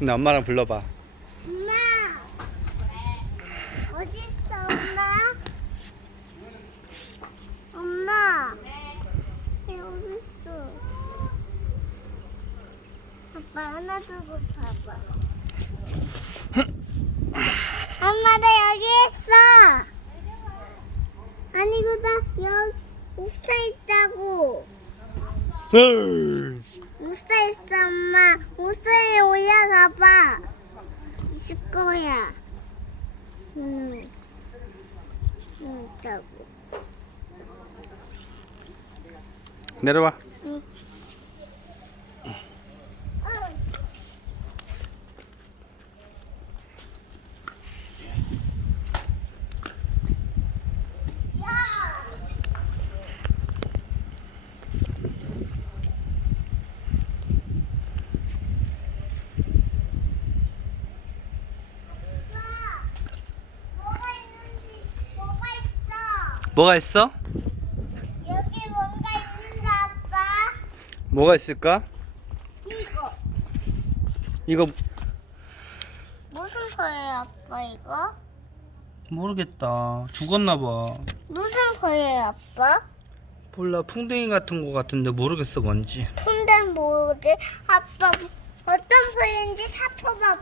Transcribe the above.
나 엄마랑 불러봐. 엄마. 어디 있어, 엄마? 엄마. 여기 있어. 아빠 하나 두고 봐봐. 엄마 나 여기 있어. 아니고 나 여기 웃어 있다고. 헐. 웃어 있어 엄마. 웃어에 올라가봐. 있을 거야. 응. 응, 있다고. 내려와. 응. 뭐가 있는지 뭐가 있어? 뭐가 있어? 여기 뭔가 있는데 아빠. 뭐가 있을까? 이거 이거 무슨 거예요 아빠 이거? 모르겠다. 죽었나 봐. 무슨 거예요 아빠? 몰라. 풍뎅이 같은 거 같은데 모르겠어 뭔지. 근데 뭐지? 아빠 어떤 거인지 살펴봐봐.